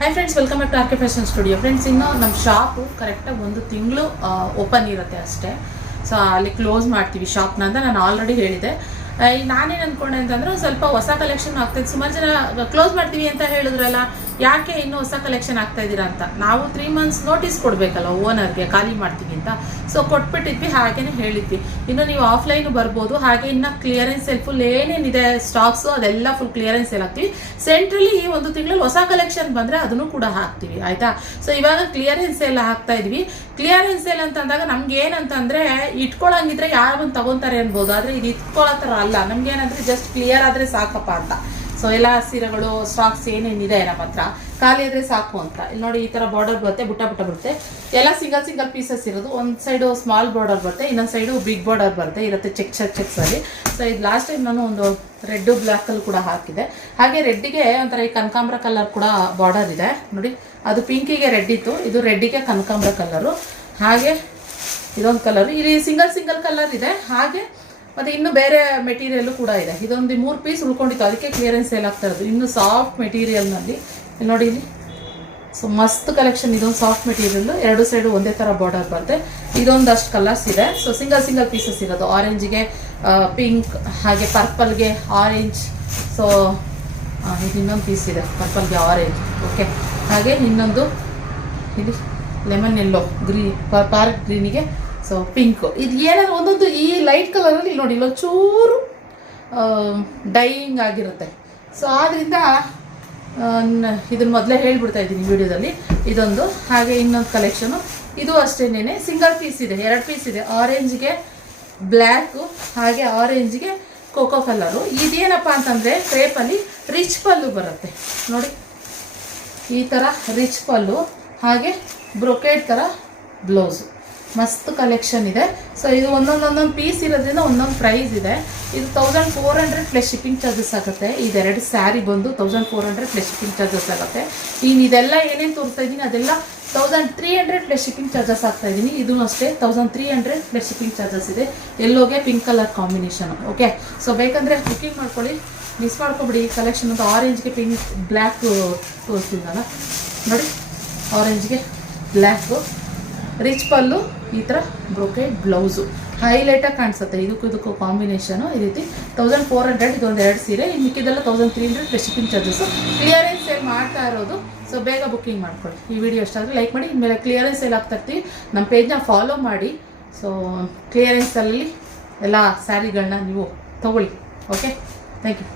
Hi friends, welcome back to R K fashion studio. Friends, ಇನ್ನು ನಮ್ಮ shop ಕರೆಕ್ಟಾಗಿ 1 ತಿಂಗಳು ಓಪನ್ ಇರುತ್ತೆ ಅಷ್ಟೇ. ಸೊ ಅಲ್ಲಿ ಕ್ಲೋಸ್ ಮಾಡ್ತೀವಿ ಶಾಪ್ನ ಅಂತ ನಾನು ಆಲ್ರೆಡಿ ಹೇಳಿದೆ. ನಾನೇನು ಅಂದ್ಕೊಂಡೆ ಅಂತಂದ್ರೆ ಸ್ವಲ್ಪ ಹೊಸ ಕಲೆಕ್ಷನ್ ಆಗ್ತಾಯಿದೆ. ಸುಮಾರು ಜನ ಕ್ಲೋಸ್ ಮಾಡ್ತೀವಿ ಅಂತ ಹೇಳಿದ್ರಲ್ಲ, ಯಾಕೆ ಇನ್ನೂ ಹೊಸ ಕಲೆಕ್ಷನ್ ಆಗ್ತಾ ಇದ್ದೀರಾ ಅಂತ. ನಾವು 3 ಮಂತ್ಸ್ ನೋಟಿಸ್ ಕೊಡಬೇಕಲ್ಲ ಓನರ್ಗೆ, ಖಾಲಿ ಮಾಡ್ತೀವಿ ಅಂತ. ಸೊ ಕೊಟ್ಬಿಟ್ಟಿದ್ವಿ, ಹಾಗೇನೆ ಹೇಳಿದ್ವಿ. ಇನ್ನು ನೀವು ಆಫ್ಲೈನು ಬರ್ಬೋದು. ಹಾಗೆ ಇನ್ನು ಕ್ಲಿಯರೆನ್ಸ್ ಸೇಲ್ ಫುಲ್ ಏನೇನಿದೆ ಸ್ಟಾಕ್ಸು ಅದೆಲ್ಲ ಫುಲ್ ಕ್ಲಿಯರೆನ್ಸ್ ಸೇಲ್ ಹಾಕ್ತೀವಿ. ಸೆಂಟ್ರಲಿ ಈ 1 ತಿಂಗಳಲ್ಲಿ ಹೊಸ ಕಲೆಕ್ಷನ್ ಬಂದರೆ ಅದನ್ನು ಕೂಡ ಹಾಕ್ತೀವಿ, ಆಯಿತಾ. ಸೊ ಇವಾಗ ಕ್ಲಿಯರೆನ್ಸ್ ಸೇಲ್ ಹಾಕ್ತಾ ಇದ್ವಿ. ಕ್ಲಿಯರೆನ್ಸ್ ಸೇಲ್ ಅಂತ ಅಂದಾಗ ನಮ್ಗೆ ಏನಂತಂದರೆ, ಇಟ್ಕೊಳ್ಳಂಗಿದ್ರೆ ಯಾರು ಬಂದು ತಗೊತಾರೆ ಅನ್ಬೋದು. ಆದರೆ ಇದು ಇಟ್ಕೊಳ್ಳೋ ಥರ ಅಲ್ಲ. ನಮ್ಗೇನಂದರೆ ಜಸ್ಟ್ ಕ್ಲಿಯರ್ ಆದರೆ ಸಾಕಪ್ಪ ಅಂತ. ಸೊ ಎಲ್ಲ ಸೀರೆಗಳು ಸ್ಟಾಕ್ಸ್ ಏನೇನಿದೆ ನಮ್ಮ ಹತ್ರ ಖಾಲಿ ಆದರೆ ಸಾಕು ಅಂತ. ಇಲ್ಲಿ ನೋಡಿ, ಈ ಥರ ಬಾರ್ಡರ್ ಬರುತ್ತೆ, ಬುಟ್ಟ ಬರುತ್ತೆ. ಎಲ್ಲ ಸಿಂಗಲ್ ಪೀಸಸ್ ಇರೋದು. ಒಂದು ಸೈಡು ಸ್ಮಾಲ್ ಬಾರ್ಡರ್ ಬರುತ್ತೆ, ಇನ್ನೊಂದು ಸೈಡು ಬಿಗ್ ಬಾರ್ಡರ್ ಬರುತ್ತೆ ಇರುತ್ತೆ, ಚೆಕ್ಸ್ ಅಲ್ಲಿ. ಸೊ ಇದು ಲಾಸ್ಟ್ ಟೈಮ್ ನಾನು ಒಂದು ರೆಡ್ ಬ್ಲ್ಯಾಕಲ್ಲಿ ಕೂಡ ಹಾಕಿದೆ. ಹಾಗೆ ರೆಡ್ಡಿಗೆ ಒಂಥರ ಈ ಕನಕಾಂಬ್ರ ಕಲರ್ ಕೂಡ ಬಾರ್ಡರ್ ಇದೆ ನೋಡಿ. ಅದು ಪಿಂಕಿಗೆ ರೆಡ್ ಇತ್ತು, ಇದು ರೆಡ್ಡಿಗೆ ಕನಕಾಂಬ್ರ ಕಲರು. ಹಾಗೆ ಇದೊಂದು ಕಲರು, ಇಲ್ಲಿ ಸಿಂಗಲ್ ಕಲರ್ ಇದೆ. ಹಾಗೆ ಮತ್ತು ಇನ್ನು ಬೇರೆ ಮೆಟೀರಿಯಲ್ಲು ಕೂಡ ಇದೆ. ಇದೊಂದು 3 ಪೀಸ್ ಉಳ್ಕೊಂಡಿತ್ತು, ಅದಕ್ಕೆ ಕ್ಲಿಯರೆನ್ಸ್ ಸೇಲ್ ಆಗ್ತಾ ಇರೋದು. ಇನ್ನು ಸಾಫ್ಟ್ ಮೆಟೀರಿಯಲ್ನಲ್ಲಿ ನೋಡಿ ಇಲ್ಲಿ. ಸೊ ಮಸ್ತ್ ಕಲೆಕ್ಷನ್. ಇದೊಂದು ಸಾಫ್ಟ್ ಮೆಟೀರಿಯಲ್, 2 ಸೈಡು ಒಂದೇ ಥರ ಬಾರ್ಡರ್ ಬರುತ್ತೆ. ಇದೊಂದಷ್ಟು ಕಲರ್ಸ್ ಇದೆ. ಸೊ ಸಿಂಗಲ್ ಪೀಸಸ್ ಇರೋದು. ಆರೆಂಜಿಗೆ ಪಿಂಕ್, ಹಾಗೆ ಪರ್ಪಲ್ಗೆ ಆರೆಂಜ್. ಸೊ ಇದು ಇನ್ನೊಂದು ಪೀಸ್ ಇದೆ, ಪರ್ಪಲ್ಗೆ ಆರೆಂಜ್. ಓಕೆ, ಹಾಗೆ ಇನ್ನೊಂದು ಇಲ್ಲಿ ಲೆಮನ್ ಎಲ್ಲೋ ಪಾರ್ಕ್ ಗ್ರೀನಿಗೆ ಸೊ ಪಿಂಕು. ಇದು ಏನಾದರೂ ಒಂದೊಂದು ಈ ಲೈಟ್ ಕಲರಲ್ಲಿ ನೋಡಿ ಇಲ್ಲೊಂದು ಚೂರು ಡೈಯಿಂಗ್ ಆಗಿರುತ್ತೆ. ಸೊ ಆದ್ದರಿಂದ ಇದನ್ನು ಮೊದಲೇ ಹೇಳ್ಬಿಡ್ತಾ ಇದ್ದೀನಿ ವಿಡಿಯೋದಲ್ಲಿ. ಇದೊಂದು, ಹಾಗೆ ಇನ್ನೊಂದು ಕಲೆಕ್ಷನು. ಇದು ಅಷ್ಟೇನೆ ಸಿಂಗಲ್ ಪೀಸ್ ಇದೆ, 2 ಪೀಸ್ ಇದೆ. ಆರೆಂಜ್ಗೆ ಬ್ಲ್ಯಾಕು, ಹಾಗೆ ಆರೆಂಜ್ಗೆ ಕೋಕೋ ಕಲರು. ಇದೇನಪ್ಪ ಅಂತಂದರೆ ಕ್ರೇಪಲ್ಲಿ ರಿಚ್ ಪಲ್ಲು ಬರುತ್ತೆ ನೋಡಿ, ಈ ಥರ ರಿಚ್ ಪಲ್ಲು. ಹಾಗೆ ಬ್ರೊಕೇಡ್ ಥರ ಬ್ಲೌಸು. ಮಸ್ತ್ ಕಲೆಕ್ಷನ್ ಇದೆ. ಸೊ ಇದು ಒಂದೊಂದು ಪೀಸ್ ಇರೋದ್ರಿಂದ ಒಂದೊಂದು ಪ್ರೈಸ್ ಇದೆ. ಇದು 1400 ಪ್ಲಸ್ ಶಿಪ್ಪಿಂಗ್ ಚಾರ್ಜಸ್ ಆಗುತ್ತೆ. ಇದೆರಡು ಸ್ಯಾರಿ ಬಂದು 1400 ಪ್ಲಸ್ ಶಿಪ್ಪಿಂಗ್ ಚಾರ್ಜಸ್ ಆಗುತ್ತೆ. ಇನ್ನು ಇದೆಲ್ಲ ಏನೇನು ತೋರಿಸ್ತಾ ಇದ್ದೀನಿ ಅದೆಲ್ಲ 1300 ಪ್ಲಸ್ ಶಿಪ್ಪಿಂಗ್ ಚಾರ್ಜಸ್ ಆಗ್ತಾ ಇದ್ದೀನಿ. ಇದೂ ಅಷ್ಟೇ 1300 ಪ್ಲಸ್ ಶಿಪ್ಪಿಂಗ್ ಚಾರ್ಜಸ್ ಇದೆ. ಎಲ್ಲೋಗೆ pink colour combination. Okay, so ಬೇಕಂದರೆ ಬುಕ್ಕಿಂಗ್ ಮಾಡ್ಕೊಳ್ಳಿ, ಮಿಸ್ ಮಾಡ್ಕೊಬಿಡಿ. ಕಲೆಕ್ಷನ್ ಅಂತ ಆರೆಂಜ್ಗೆ ಪಿಂಕ್ ಬ್ಲ್ಯಾಕ್ ತೋರಿಸ್ತಿದ್ದಲ್ಲ ನೋಡಿ, ಆರೆಂಜ್ಗೆ ಬ್ಲ್ಯಾಕು, ರಿಚ್ ಪಲ್ಲು, ಈ ಥರ ಬ್ರೊಕೇಡ್ ಬ್ಲೌಸು. ಹೈಲೈಟಾಗಿ ಕಾಣಿಸುತ್ತೆ. ಇದಕ್ಕೂ ಕಾಂಬಿನೇಷನು ಈ ರೀತಿ 1400. ಇದೊಂದು 2 ಸೀರೆ. ಇನ್ನು ಮಿಕ್ಕಿದೆಲ್ಲ 1300 plus shipping charges. Clearance sale ಮಾಡ್ತಾ ಇರೋದು. ಸೊ ಬೇಗ ಬುಕ್ಕಿಂಗ್ ಮಾಡ್ಕೊಳ್ಳಿ. ಈ ವಿಡಿಯೋ ಇಷ್ಟ ಆದರೆ ಲೈಕ್ ಮಾಡಿ. ಇನ್ಮೇಲೆ ಕ್ಲಿಯರೆನ್ಸ್ ಸೇಲ್ ಆಗ್ತಾ ಇರ್ತೀವಿ, ನಮ್ಮ ಪೇಜ್ನ ಫಾಲೋ ಮಾಡಿ. ಸೊ ಕ್ಲಿಯರೆನ್ಸಲ್ಲಿ ಎಲ್ಲ ಸ್ಯಾರಿಗಳನ್ನ ನೀವು ತೊಗೊಳ್ಳಿ. Okay, thank you.